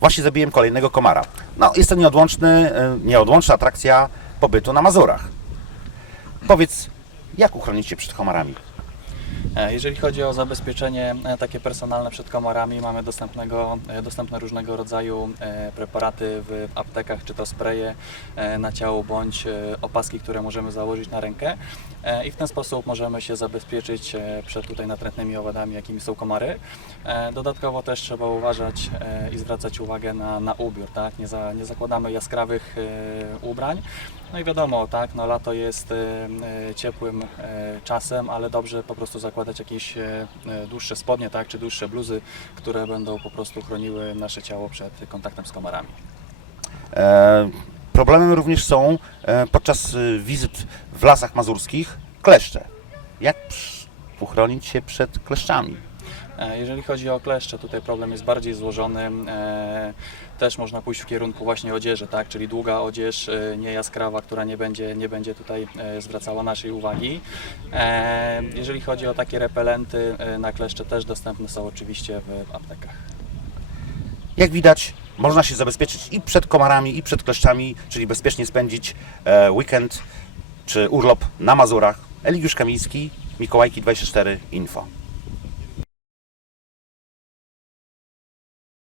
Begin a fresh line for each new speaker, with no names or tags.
właśnie zabiłem kolejnego komara. No, jest to nieodłączny, e, nieodłączna atrakcja pobytu na Mazurach. Powiedz, jak uchronić się przed komarami?
E, Jeżeli chodzi o zabezpieczenie e, takie personalne przed komorami, mamy dostępnego, e, dostępne różnego rodzaju preparaty w aptekach, czy to spreje na ciało, bądź opaski, które możemy założyć na rękę i w ten sposób możemy się zabezpieczyć przed tutaj natrętnymi owadami, jakimi są komary. Dodatkowo też trzeba uważać i zwracać uwagę na, na ubiór, tak? Nie, za, nie zakładamy jaskrawych ubrań. No i wiadomo, tak, no lato jest e, e, ciepłym e, czasem, ale dobrze po prostu zakładać jakieś dłuższe spodnie, tak, czy dłuższe bluzy, które będą po prostu chroniły nasze ciało przed kontaktem z komarami.
Problemem również są podczas wizyt w lasach mazurskich kleszcze. Jak uchronić się przed kleszczami?
E, Jeżeli chodzi o kleszcze, tutaj problem jest bardziej złożony. E, Też można pójść w kierunku właśnie odzieży, tak? czyli długa odzież, e, nie jaskrawa, która nie będzie, nie będzie tutaj zwracała naszej uwagi. Jeżeli chodzi o takie repelenty na kleszcze, też dostępne są oczywiście w aptekach.
Jak widać, można się zabezpieczyć i przed komarami, i przed kleszczami, czyli bezpiecznie spędzić weekend czy urlop na Mazurach. Eligiusz Kamiński, Mikołajki 24 Info.